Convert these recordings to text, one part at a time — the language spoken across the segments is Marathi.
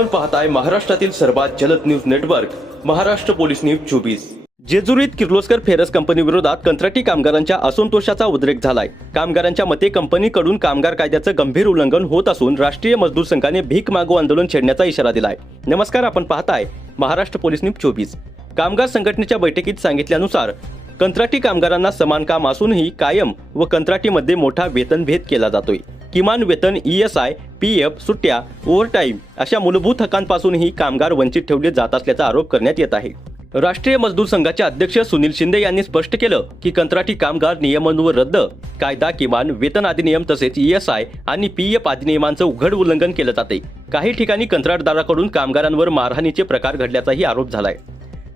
आपण पाहताय महाराष्ट्रातील सर्वात जलद news network Maharashtra police news चोवीस. जेजुरीत किर्लोस्कर फेरस कंपनी विरोधात कंत्राटी कामगारांच्या असंतोषाचा उद्रेक झालाय. कामगारांच्या मते कंपनीकडून कामगार कायद्याचं गंभीर उल्लंघन होत असून राष्ट्रीय मजदूर संघाने भीक मागो आंदोलन छेडण्याचा इशारा दिलाय. नमस्कार आपण पाहताय महाराष्ट्र पोलीस न्यूज चोवीस. कामगार संघटनेच्या बैठकीत सांगितल्यानुसार कंत्राटी कामगारांना समान काम असूनही कायम व कंत्राटीमध्ये मोठा वेतनभेद केला जातोय. किमान वेतन E S I P F सुट्ट्या ओव्हरटाईम अशा मूलभूत हक्कांपासूनही कामगार वंचित ठेवले जात असल्याचा आरोप करण्यात येत आहे. राष्ट्रीय मजदूर संघाचे अध्यक्ष सुनील शिंदे यांनी स्पष्ट केलं की कंत्राटी कामगार नियमांवर रद्द कायदा किमान वेतन अधिनियम तसेच ई एस आय आणि पी एफ अधिनियमांचं उघड उल्लंघन केलं जाते. काही ठिकाणी कंत्राटदाराकडून कामगारांवर मारहाणीचे प्रकार घडल्याचाही आरोप झालाय.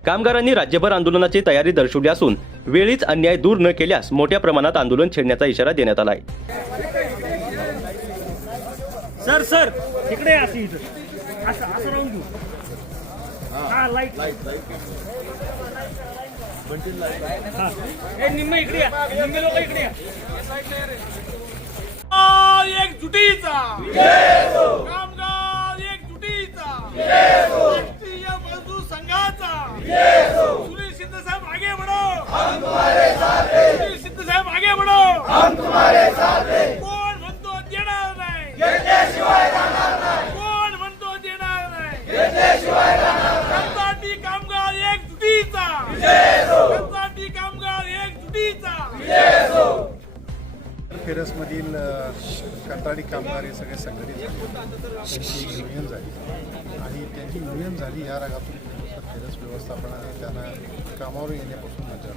कामगारांनी राज्यभर आंदोलनाची तयारी दर्शवली असून वेळीच अन्याय दूर न केल्यास मोठ्या प्रमाणात आंदोलन छेडण्याचा इशारा देण्यात आलाय. सर सर इकडे असं इथं. असं असं राहून घेऊ. हा लाइट लाइट ए, निम्मे इकडे या. निम्मे लोक इकडे या. एक जुटीचा. कामगार एक जुटीचा. राष्ट्रीय मजदूर संघाचा. सुनील सिद्ध साहेब आगे बढ़ो. सुनील सिद्ध साहेब आगे बढ़ो. कोण म्हणतो देणार नाही. कोण म्हणतो देणार नाही? कामगार एकजुटीचा कंत्राटी कामगार एकजुटीचा फेरसमधील फिरसमधील कंत्राटी कामगार हे सगळे संघटित त्यांची युनियन झाली. आणि त्यांची युनियन झाली या रागातून फेरस व्यवस्थापनाने त्यांना कामावर येण्यापासून नजर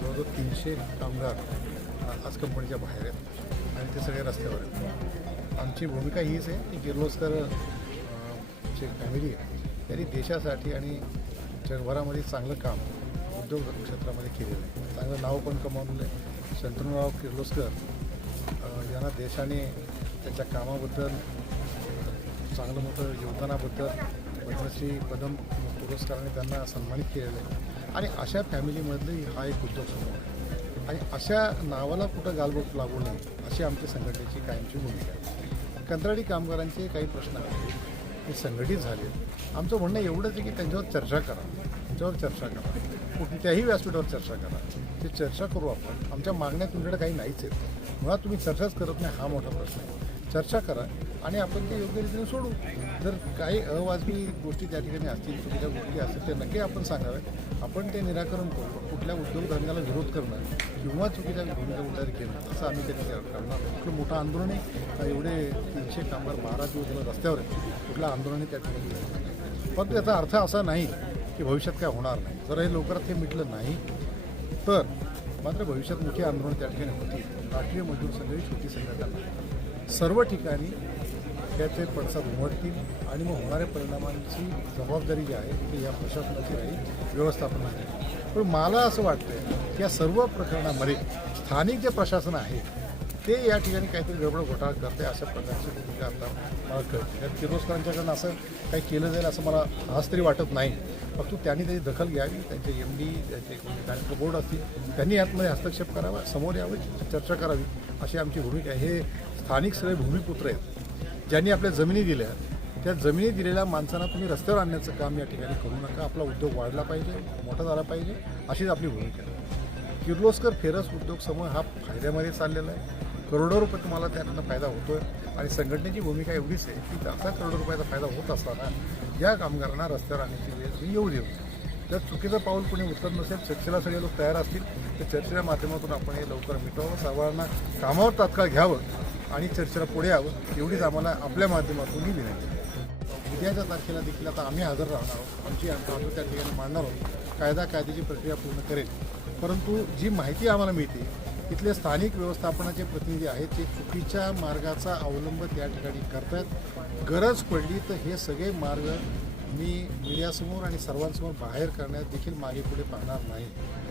जवळजवळ तीनशे कामगार आज कंपनीच्या बाहेर आहेत. आणि ते सगळे रस्त्यावर आहेत. आमची भूमिका हीच आहे की किर्लोस्कर ची फॅमिली आहे. त्यांनी देशासाठी आणि जगभरामध्ये चांगलं काम उद्योग क्षेत्रामध्ये केलेलं आहे. चांगलं नाव पण कमावलेलं आहे. शंतनुराव किर्लोस्कर यांना देशाने त्याच्या कामाबद्दल चांगलं मोठं योगदानाबद्दल पद्मश्री पदम पुरस्काराने त्यांना सन्मानित केलेलं आहे. आणि अशा फॅमिलीमधली हा एक उद्योग समूह आहे. आणि अशा नावाला कुठं गालबोट लागू नये अशी आमच्या संघटनेची कायमची भूमिका आहे. कंत्राटी कामगारांचे काही प्रश्न आहेत. ते संघटित झाले. आमचं म्हणणं एवढंच आहे की त्यांच्यावर चर्चा करा. त्यांच्यावर चर्चा करा. कुठल्याही व्यासपीठावर चर्चा करा. ते चर्चा करू आपण. आमच्या मागण्या तुमच्याकडे काही नाहीच आहेत. मुळात तुम्ही चर्चाच करत नाही हा मोठा प्रश्न आहे. चर्चा करा आणि आपण ते योग्य रीतीने सोडू. जर काही अवाजवी गोष्टी त्या ठिकाणी असतील चुकीच्या गोष्टी असतील ते नक्की आपण सांगाव्यात आपण ते निराकरण करू. कुठल्या उद्योगधंद्याला विरोध करणं किंवा चुकीच्या भूमिका उठारी घेणं असं आम्ही त्यांनी करणार कुठलं मोठं आंदोलन आहे? एवढे तीनशे कामगार बारा दिवस झालं रस्त्यावर आहे कुठलं आंदोलन त्या ठिकाणी? पण त्याचा अर्थ असा नाही की भविष्यात काय होणार नाही. जर हे लवकरात हे मिटलं नाही तर मात्र भविष्यात मोठी आंदोलन त्या ठिकाणी होती राष्ट्रीय मजदूर संघ ही छोटी संघटना सर्व ठिकाणी त्याचे पडसाद उमटतील आणि मग होणाऱ्या परिणामांची जबाबदारी जी आहे ती या प्रशासनाची राहील व्यवस्थापनाची राहील. पण मला असं वाटतं की या सर्व प्रकरणामध्ये स्थानिक जे प्रशासन आहे ते या ठिकाणी काहीतरी गडबड घोटाळा करते अशा प्रकारची भूमिका आता मला कळते. किर्लोस्करांच्याकडनं असं काही केलं जाईल असं मला आज तरी वाटत नाही. फक्त त्यांनी त्याची दखल घ्यावी त्यांचे एम डी त्यांचे कोणी बोर्ड असतील त्यांनी यातमध्ये हस्तक्षेप करावा समोर यावं चर्चा करावी अशी आमची भूमिका आहे. हे स्थानिक सगळे भूमिपुत्र आहेत. ज्यांनी आपल्या जमिनी दिल्या त्या जमिनी दिलेल्या माणसांना तुम्ही रस्त्यावर आणण्याचं काम या ठिकाणी करू नका. आपला उद्योग वाढला पाहिजे मोठा झाला पाहिजे अशीच आपली भूमिका आहे. किर्लोस्कर फेरस उद्योग समूह हा फायद्यामध्ये चाललेला आहे. करोडो रुपये तुम्हाला त्यातनं फायदा होतो आहे आणि संघटनेची भूमिका एवढीच आहे की त्याचा करोडो रुपयाचा फायदा होत असताना या कामगारांना रस्त्यावर आणण्याची वेळ येऊ देऊ नये. जर चुकीचं पाऊल कोणी उचलत नसेल चर्चेला सगळे लोक तयार असतील तर चर्चेच्या माध्यमातून आपण हे लवकर मिटवावं सर्वांना कामावर तात्काळ घ्यावं आणि चर्चेला पुढे यावं एवढीच आम्हाला आपल्या माध्यमातून ही विनंती उद्याच्या तारखेला देखील आता आम्ही हजर राहणार आहोत. आमची बाजू त्या ठिकाणी मांडणार आहोत. कायदा कायद्याची प्रक्रिया पूर्ण करेल. परंतु जी माहिती आम्हाला मिळते तिथले स्थानिक व्यवस्थापनाचे प्रतिनिधी आहेत ते चुकीच्या मार्गाचा अवलंब त्या ठिकाणी करतात गरज पडली तर हे सगळे मार्ग मी मीडियासमोर आणि सर्वांसमोर बाहेर करण्यात देखील मागे पुढे पाहणार नाही.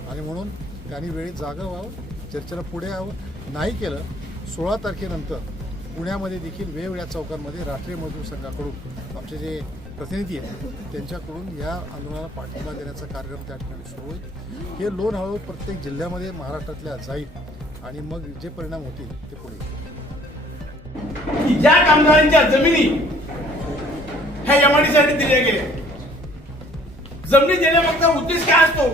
आणि म्हणून त्यांनी वेळेत जागं व्हावं चर्चेला पुढे यावं नाही केलं सोळा तारखेनंतर पुण्यामध्ये देखील वेगवेगळ्या चौकांमध्ये राष्ट्रीय मजदूर संघाकडून आमचे जे प्रतिनिधी आहेत त्यांच्याकडून या आंदोलनाला पाठिंबा देण्याचा कार्यक्रम त्या ठिकाणी सुरू होईल. हे लोन हळूहळू प्रत्येक जिल्ह्यामध्ये महाराष्ट्रातल्या जाईल आणि मग जे परिणाम होतील ते पुढे ज्या कामगारांच्या जमिनी ह्या एमआयडीसाठी दिल्या गेल्या जमिनी देण्यामागचा उद्देश काय असतो?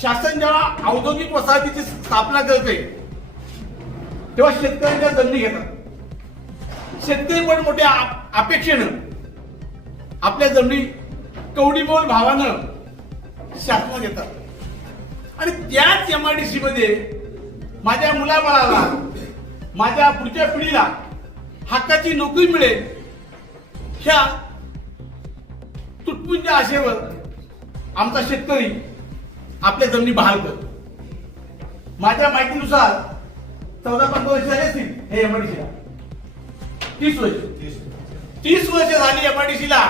शासन जेव्हा औद्योगिक वसाहतीची स्थापना करते तेव्हा शेतकऱ्यांच्या जमिनी घेतात. शेतकरी पण मोठ्या अपेक्षेनं आपल्या जमिनी कवडीमोल भावानं शासनात घेतात आणि त्याच एमआयडीसी मध्ये माझ्या मुलाबाळाला माझ्या पुढच्या पिढीला हक्काची नोकरी मिळेल ह्या तुटपुंच्या आशेवर आमचा शेतकरी आपल्या जमिनी बहाल करतो. माझ्या माहितीनुसार चौदा पंधरा वर्ष झाले असतील हे एमआयडीसीला तीस वर्ष. तीस वर्ष झाली एमआयडीसीला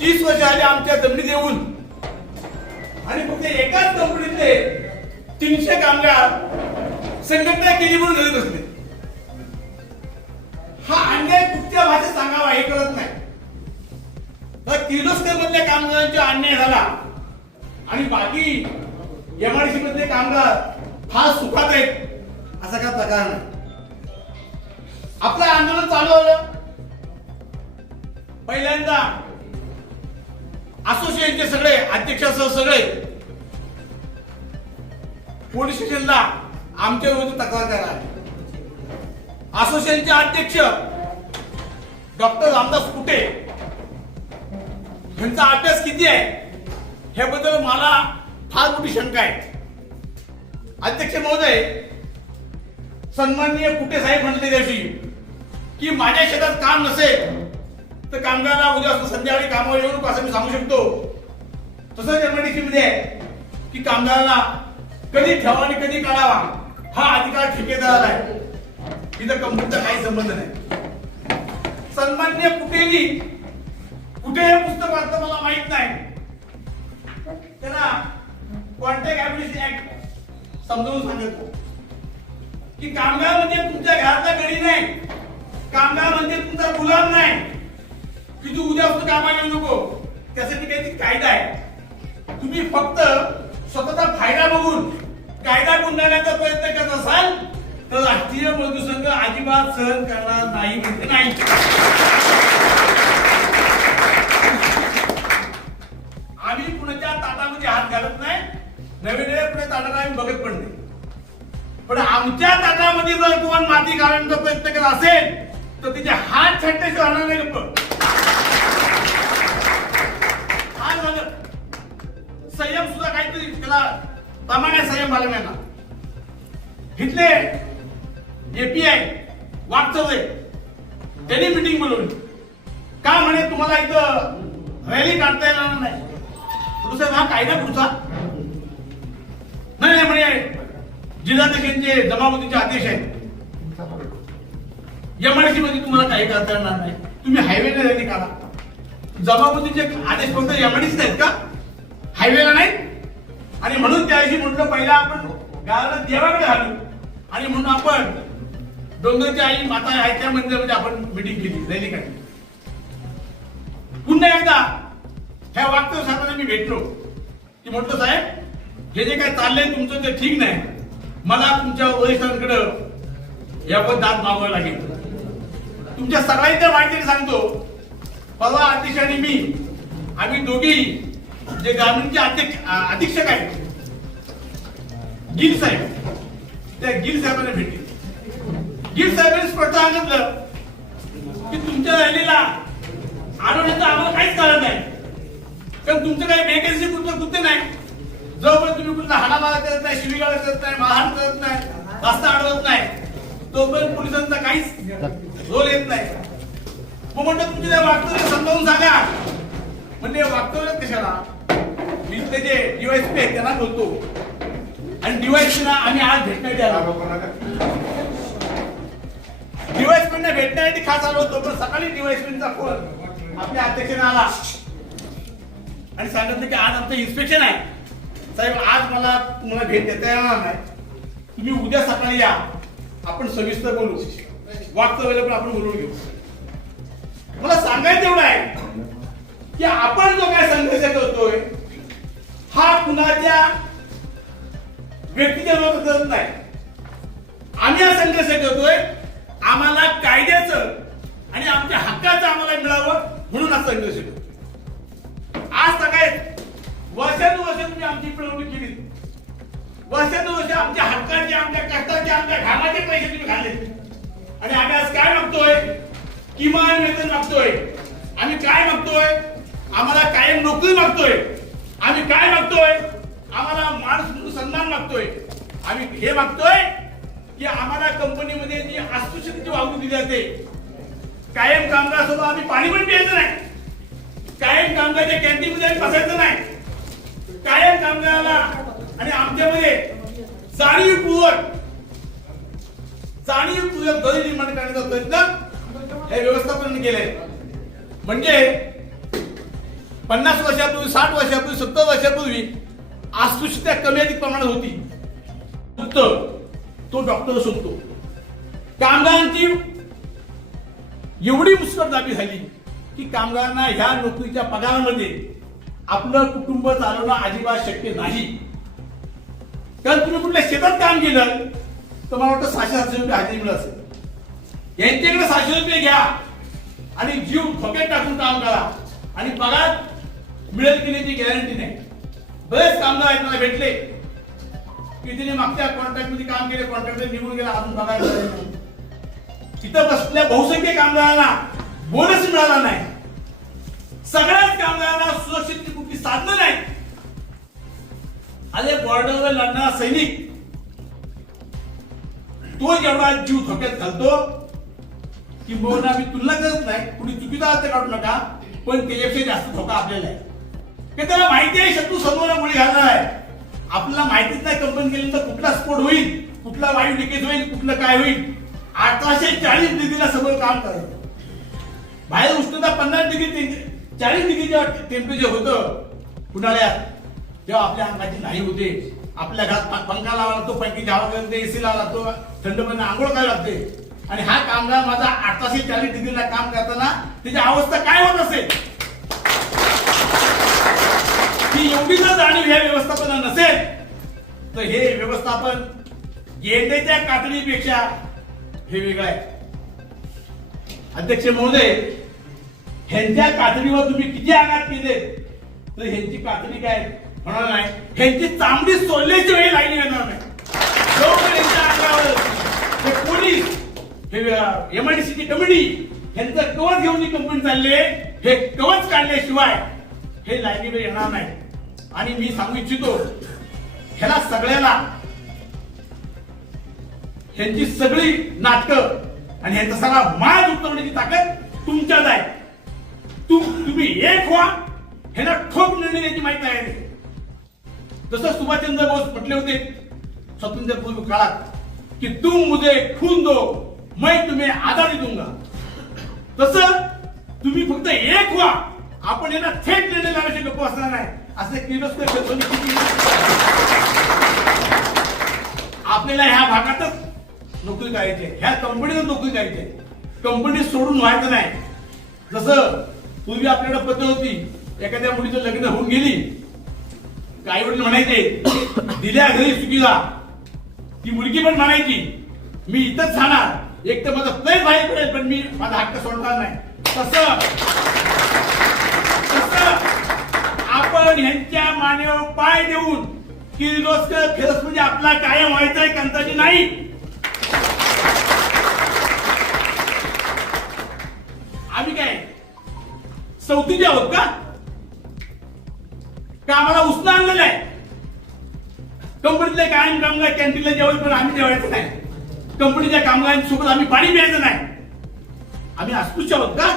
तीस वर्ष झाली आमच्या जमिनी देऊन. आणि फक्त एकाच कंपनीतले तीनशे कामगार संघटना केली म्हणून घरी बसले. हा अन्याय कुठच्या भाषेत सांगावा हे कळत नाही. तर किर्लोस्कर मधल्या कामगारांचा अन्याय झाला. आणि बाकी एमआरसी मधले कामगार फार सुखात आहेत असा काय प्रकार नाही. आपलं आंदोलन चालू झालं. पहिल्यांदा असोसिएशनचे सगळे अध्यक्षासह सगळे पोलीस स्टेशनला आमच्या विरुद्ध तक्रार करायला आले. असोसिएशनचे अध्यक्ष डॉक्टर रामदास कुटे यांचा अभ्यास किती आहे? ह्याबद्दल मला फार मोठी शंका आहे. अध्यक्ष महोदय सन्माननीय कुटे साहेब म्हटले दिवशी की माझ्या शेतात काम नसेल तर कामगारांना उद्या संध्याकाळी कामावर येऊ नको असं मी सांगू शकतो. तसंच एमआयडीसी मध्ये आहे की कामगारांना कधी ठेवा आणि कधी काढावा हा अधिकार ठेकेदाराला आहे. तिथं कंपनीचा काही संबंध नाही. सन्मान्य कुठेही कुठे हे पुस्तक वाचलं मला माहीत नाही. त्यांना कॉन्टॅक्ट ऍबिलिटी ऍक्ट समजावून सांगतो. की कामगार म्हणजे तुमच्या घरातला गडी नाही कामगार म्हणजे तुमचा गुलाम नाही. की तू उद्या फक्त कामाला येऊ नको त्यासाठी काहीतरी कायदा आहे. तुम्ही फक्त स्वतःचा फायदा बघून कायदा गुंडाळण्याचा प्रयत्न करत असाल तर राष्ट्रीय मजदूर संघ अजिबात सहन करणार नाही म्हणजे नाही. आम्ही कुणाच्या ताटामध्ये हात घालत नाही. नवीन पुढे ताटाला आम्ही बघत पण नाही. पण आमच्या ताटामध्ये जर कोण माती घालण्याचा प्रयत्न करत असेल तर तिचे हात छाटण्याशिवाय राहणार नाही गप्प. संयम सुद्धा काहीतरी त्याला प्रमाणे संयम आला नाही ना इथले एपीआय वागचौरे त्यांनी मिटिंग बोलवली का म्हणे तुम्हाला इथं रॅली काढता येणार नाही? दुसरा हा कायदा पुढचा? नाही नाही म्हणे जिल्हाध्यक्षांचे जमावतीचे आदेश आहेत. एमआयसी मध्ये तुम्हाला काही करता येणार नाही. तुम्ही हायवेला रॅली काढा. जमावतीचे आदेश फक्त एमआयडीसी आहेत का? हायवेला नाही. आणि म्हणून त्याविषयी म्हटलं पहिला आपण गावाला देवाकडे घालू आणि म्हणून आपण डोंगरची आई माता आहे त्या मंदिरामध्ये म्हणजे आपण मिटिंग केली रॅली पुन्हा एकदा ह्या वाक्य साहेबांना मी भेटलो. की म्हटलं साहेब हे जे काय चाललंय तुमचं ते ठीक नाही. मला तुमच्या वरिष्ठांकडं याबद्दल दाद मागावं लागेल. तुमच्या सगळ्यांच्या माहितीने सांगतो परवा अध्यक्ष मी आम्ही दोघी जे ग्रामीणचे अध्यक्ष अधीक्षक आहेत गिल साहेब त्या गिल साहेबांना भेटले. गिल साहेबांनी स्पष्ट सांगितलं की तुमच्या रॅलीला आढळण्याचं आम्हाला काहीच कारण नाही. कारण तुमचं काही वेकेन्सी कुठलं कुठे नाही. जोपर्यंत तुम्ही कुठला हाणामारा करत नाही शिवीगाळ करत नाही मारहाण करत नाही रस्ता अडवत नाही. तोपर्यंत पोलिसांचा काहीच रोल येत नाही. मग म्हणतो तुम्ही त्या वाक्तव्य समजावून सांगा. म्हणजे वाक्तव्य कशाला? मी ते जे डीवायसी आहेत त्यांना बोलतो. आणि डीवायसपीना आम्ही आज भेटण्यासाठी द्यायला डीवायसपीना भेटण्यासाठी खास आलो होतो पण सकाळी डीवायसपीचा फोन. आपल्या अध्यक्षाने आला. आणि सांगितलं की आज आमचं इन्स्पेक्शन आहे. साहेब आज मला तुम्हाला भेट देता येणार नाही. तुम्ही उद्या सकाळी या. आपण सविस्तर बोलू. वाक्य वेळेला पण आपण बोलून घेऊ. मला सांगायचं एवढं आहे की आपण जो काय संघर्ष करतोय हा कुणाच्या व्यक्तीच्या विरोधात करत नाही. आम्ही हा संघर्ष करतोय आम्हाला कायद्याचं आणि आमच्या हक्काचं आम्हाला मिळावं म्हणून आज संघर्ष केला. आज सकाळी वर्षानुवर्ष तुम्ही आमची पिळवणूक केली वर्षानुवर्ष आमच्या हक्काचे आमच्या कष्टाचे आमच्या घामाचे पैसे तुम्ही घालले आणि आम्ही आज काय मागतोय? किमान वेतन मागतोय. आम्ही काय मागतोय? आम्हाला कायम नोकरी मागतोय. आम्ही काय मागतोय? आम्हाला माणूस सन्मान मागतोय. आम्ही हे मागतोय की आम्हाला कंपनीमध्ये जी अस्पृश्यतेची वागणूक दिली जाते कायम कामगारासोबत आम्ही पाणी पण प्यायचं नाही. कायम कामगारच्या कॅन्टीनमध्ये आम्ही बसायचं नाही. कायम कामगाराला आणि आमच्यामध्ये जाणीवपूर्वक जाणीवपूर्वक दरी निर्माण करण्याचा प्रयत्न हे व्यवस्थापन केलंय. म्हणजे पन्नास वर्षापूर्वी साठ वर्षापूर्वी सत्तर वर्षापूर्वी अस्पृश्यता कमी अधिक प्रमाणात होती. फक्त तो डॉक्टर शोधतो कामगारांची एवढी मुस्कटदाबी झाली की कामगारांना ह्या नोकरीच्या पगारामध्ये आपलं कुटुंब चालवणं अजिबात शक्य नाही. कारण तुम्ही कुठल्या शेतात काम केलं तर मला वाटतं सहाशे सातशे रुपये हजेरी मिळत असेल. यांच्याकडे सहाशे रुपये घ्या आणि जीव धोक्यात टाकून काम करा. आणि पगार मिळेल की नाही ती गॅरंटी नाही. बरेच कामगार आहेत मला भेटले. की तिने मागच्या कॉन्ट्रॅक्टमध्ये काम केले कॉन्ट्रॅक्टर निघून गेला अजून बघायला तिथं बसल्या बहुसंख्य कामगारांना बोनस मिळाला नाही. सगळ्याच कामगारांना सुरक्षित कुठली साधनं नाही. अरे बॉर्डरवर लढणारा सैनिक तो जेवढा जीव धोक्यात घालतो की मोहना मी तुलना करत नाही कुणी चुकीचा अर्थ काढू नका पण त्याच्यापेक्षा जास्त धोका आपल्याला आहे. त्याला माहिती आहे शत्रू समोर गोळी घालणार आहे. आपल्याला माहितीच नाही कंपनी गेल्यानंतर कुठला स्फोट होईल कुठला वायू लिकेज होईल कुठलं काय होईल. अठराशे चाळीस डिग्रीला समोर काम करायचं. बाहेर उष्णता पन्नास डिग्री चाळीस डिग्री जेव्हा टेम्परेचर होतं. उन्हाळ्यात. तेव्हा आपल्या अंगाची नाही होते. आपल्या घरात पंखा लावा लागतो पंखीची हवा लागते एसी लावा लागतो थंड पण आंघोळ करावी लागते. आणि हा कामगार माझा अठराशे चाळीस डिग्रीला काम करताना त्याची अवस्था काय होत असेल? ही एवढी जर जाणीव ह्या व्यवस्थापना नसेल तर हे व्यवस्थापन गेंडेच्या कातडीपेक्षा हे वेगळं आहे. अध्यक्ष महोदय ह्यांच्या कातडीवर तुम्ही किती आघात केले तर ह्यांची कातडी काय होणार नाही. ह्यांची चांगली सोडल्याची वेळ लागली येणार नाही. हे पोलीस हे एमआयडीसीची कमिटी ह्यांचं कवच घेऊन ही कंपनी चालले हे कवच काढल्याशिवाय हे लाईनीवर येणार नाही. आणि मी सांगू इच्छितो ह्याला सगळ्याला ह्यांची सगळी नाटक आणि ह्यांचा सगळा माज उतरवण्याची ताकद तुमच्यात आहे. तुम तुम्ही एक व्हा ह्यांना ठोक निर्णय याची माहिती आहे. जसं सुभाषचंद्र बोस म्हटले होते स्वातंत्र्यपूर्व काळात की तुम मुझे खून दो मैं तुम्ही आजादी दूंगा. तसं तुम्ही फक्त एक व्हा आपण यांना थेट निर्णय लावायचे लोक असणार नाही असे किर्लोस्कर खेळतो किती आपल्याला ह्या भागातच नोकरी करायची ह्या कंपनीतच नोकरी करायची कंपनी सोडून व्हायचं नाही. जसं पूर्वी आपल्याकडे पद्धत होती एखाद्या मुलीचं लग्न होऊन गेली काही वडील म्हणायचे दिल्या घरी चुकीला. ती मुलगी पण म्हणायची मी इथंच राहणार. एक तर माझं प्लेस बाहेर पडेल पण मी माझा हक्क सोडणार नाही. तसं तसं आपण ह्यांच्या मानेवर पाय देऊन किर्लोस्कर फिरस म्हणजे आपला कायम व्हायचा आहे कंताची नाही. आम्ही काय? चौथीचे आहोत का? आम्हाला उष्ण आणलेलं आहे? कंपनीतले कायम कामगार कॅन्टीनला जेवण पण आम्ही जेवायचं नाही. कंपनीच्या कामगारांसोबत आम्ही पाणी प्यायचं नाही. आम्ही अस्पृश्य आहोत का?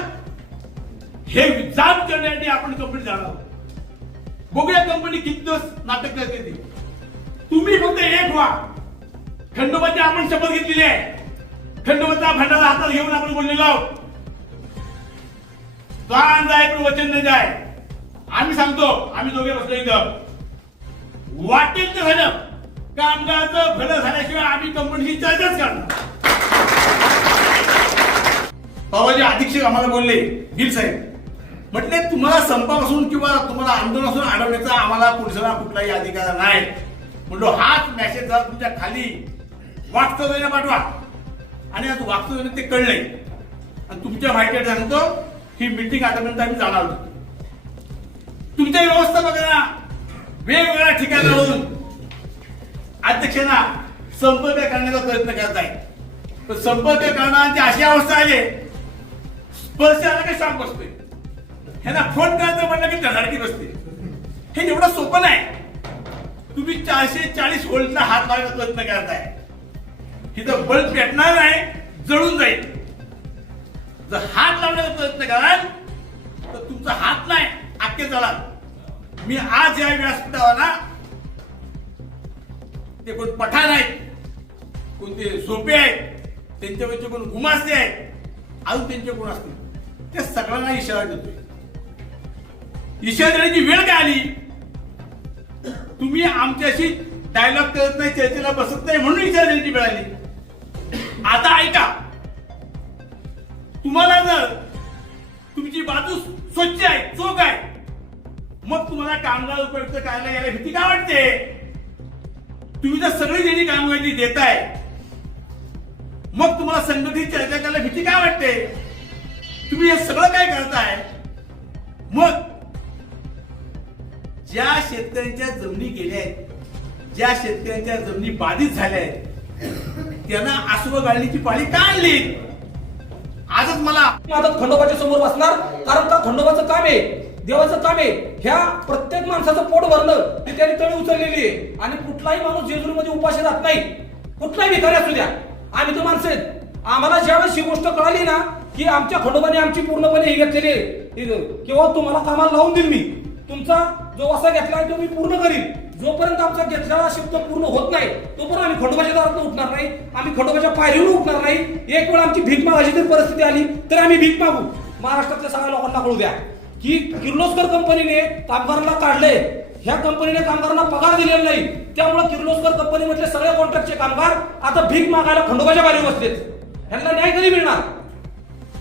हे विचार करण्यासाठी आपण कंपनी जाणार आहोत. बघूया कंपनी किती दिवस नाटक करते ते. तुम्ही फक्त एक व्हा. खंडोबाची आपण शपथ घेतलेली आहे. खंडोबाचा भंडारा हातात घेऊन आपण बोललेलो आहोत. प्राण जाय पण वचन नाही जाय आम्ही सांगतो आम्ही दोघे बसलो इथं. वाटेल ते झालं. कामगाराचं भलं झाल्याशिवाय आम्ही कंपनीची चर्चाच करणार बाबाजी अधीक्षक आम्हाला बोलले. गिल साहेब म्हटले तुम्हाला संपापासून किंवा तुम्हाला आंदोलनापासून अडवण्याचा आम्हाला पोलिसांना कुठलाही अधिकार नाही. म्हणलो हाच मेसेज जर तुमच्या खाली वास्तव्याने पाठवा. आणि आज वास्तव्याने ते कळले आणि तुमच्या माहिती सांगतो ही मीटिंग आतापर्यंत आम्ही जाणार होतो तुमच्या व्यवस्था बघा वेगवेगळ्या ठिकाणावरून अध्यक्षांना संपर्क करण्याचा प्रयत्न करत आहे संपर्क करण्याची अशी अवस्था आली आहे, स्पर्श आला की शाप बसतोय? ह्यांना फोन करायचं म्हणलं की धडाडकी बसते. हे एवढं सोपं नाही. तुम्ही चारशे चाळीस व्होल्टला हात लावायचा प्रयत्न करताय. इथं बल्ब पेटणार नाही जळून जाईल. जर हात लावण्याचा प्रयत्न कराल तर तुमचा हात नाही आख्खे जळाल. मी आज या व्यासपीठावर ना ते कोण पठाण आहेत कोणते झोपे आहेत त्यांच्यावरचे कोण गुमास्ते आहेत अजून त्यांचे कोण असतील ते सगळ्यांना इशारा देतोय. इशारा वेळ काय आली? तुम्ही आमच्याशी डायलॉग करत नाही चर्चेला बसत नाही म्हणून इशारा देण्याची वेळ आली. आता ऐका. तुम्हाला जर तुमची बाजू स्वच्छ आहे चोख आहे मग तुम्हाला कामगार उपयुक्त करायला यायला भीती काय वाटते? तुम्ही जर सगळी ज्यांनी कामगारी देताय मग तुम्हाला संघटित चर्चा करायला भीती काय वाटते? तुम्ही हे सगळं काय करताय? मग ज्या शेतकऱ्यांच्या जमिनी गेल्या आहेत ज्या शेतकऱ्यांच्या जमिनी बाधित झाल्या आहेत त्यांना आसव घालण्याची पाळी का आणली? आजच मला माझं खंडोबाच्या समोर बसणार कारण का खंडोबाचं काम आहे? देवाचं काम आहे. ह्या प्रत्येक माणसाचं पोट भरणं ती त्यांनी तळी उचललेली आहे. आणि कुठलाही माणूस जेजुरीमध्ये उपाशी जात नाही. कुठलाही भिकारी असू द्या. आम्ही तर माणसं आहेत. आम्हाला ज्यावेळेस ही गोष्ट कळाली ना की आमच्या खंडोबाने आमची पूर्णपणे हे घेतलेली आहे. किंवा तुम्हाला कामाला लावून देईल मी. तुमचा जो वसा आहे तो मी पूर्ण करीन. जोपर्यंत आमचा घेतलेला शब्द पूर्ण होत नाही तोपर्यंत आम्ही खंडोबाच्या दारात उठणार नाही. आम्ही खंडोबाच्या पायरीवर उठणार नाही. एक वेळ आमची भीक मागायची जर परिस्थिती आली तर आम्ही भीक मागू. महाराष्ट्रातल्या सगळ्या लोकांना कळू द्या की किर्लोस्कर कंपनीने कामगारांना काढले ह्या कंपनीने कामगारांना पगार दिलेला नाही. त्यामुळे किर्लोस्कर कंपनी मधले सगळे कॉन्ट्रॅक्टचे कामगार आता भीक मागायला खंडोबाच्या बाहेर बसलेत. ह्यांना न्याय कधी मिळणार?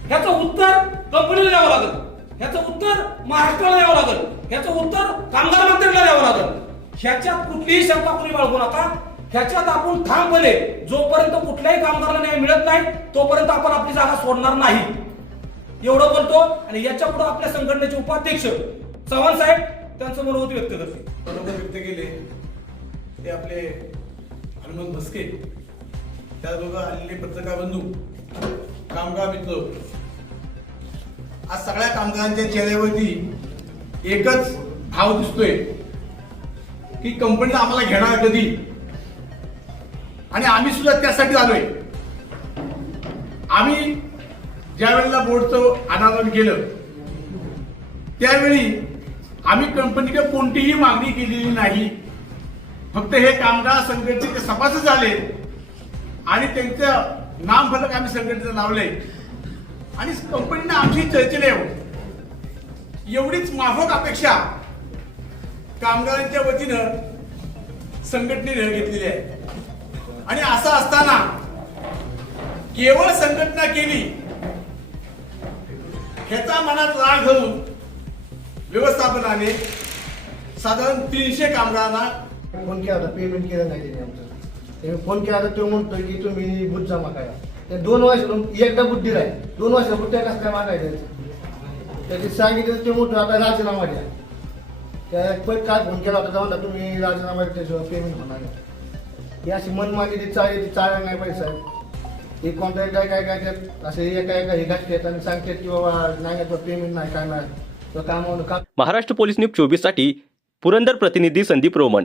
ह्याचं उत्तर कंपनीला द्यावं लागेल. ह्याचं उत्तर महाराष्ट्राला द्यावं लागेल. ह्याचं उत्तर कामगार मंत्र्याला द्यावं लागेल. ह्याच्यात कुठलीही शंका कुणी बाळगू नका. ह्याच्यात आपण ठामपणे जोपर्यंत कुठल्याही कामगाराला न्याय मिळत नाही तोपर्यंत आपण आपली जागा सोडणार नाही. एवढं बोलतो आणि याच्यापुढे आपल्या संघटनेचे उपाध्यक्ष चव्हाण साहेब त्यांचं मनोगत व्यक्त करते. मनोगत व्यक्त केले. ते आपले हनुमंत भस्के दोघं आलेले पत्रकार बंधू कामगार मित्र. आज सगळ्या कामगारांच्या चेहऱ्यावरती एकच भाव दिसतोय की कंपनीला आम्हाला घेणार कधी? आणि आम्ही सुद्धा त्यासाठी आलोय. आम्ही ज्या वेळेला बोर्डचं अनावरण केलं त्यावेळी आम्ही कंपनीकडे कोणतीही मागणी केलेली नाही. फक्त हे कामगार संघटनेचे सभासद झाले आणि त्यांचं नाम फलक आम्ही संघटनेचं लावलंय. आणि कंपनीनं आमची चर्चेला येऊ एवढीच माफक अपेक्षा कामगारांच्या वतीनं संघटनेने घेतलेली आहे. आणि असं असताना केवळ संघटना केली ह्याचा मनात राग धरून व्यवस्थापनाने साधारण तीनशे कामगारांना फोन केला होता पेमेंट केलं नाही त्यांनी आमचं. त्यांनी फोन केला होता तो म्हणतोय की तुम्ही बुट जमा करा. त्या दोन वर्ष एकदा बुद्धी राहील दोन वर्ष बुद्ध्या कसं काय मागायचं त्याची सांगितलं ते मोठं आता राजीनामा द्या. त्या पण काय फोन केला होता म्हणता तुम्ही राजीनामा त्याच्यावर पेमेंट होणार नाही ही अशी मनमानी ती चाळी ती चाळ नाही पैसा हे कॉन्ट्रॅक्ट काय काय काय त्यात असे एका एका हे घातलेत आणि सांगतात की बाबा नाही तो पेमेंट नाही काय नाही तर कामावर का महाराष्ट्र पोलीस न्यूज चोवीससाठी पुरंदर प्रतिनिधी संदीप रोमन.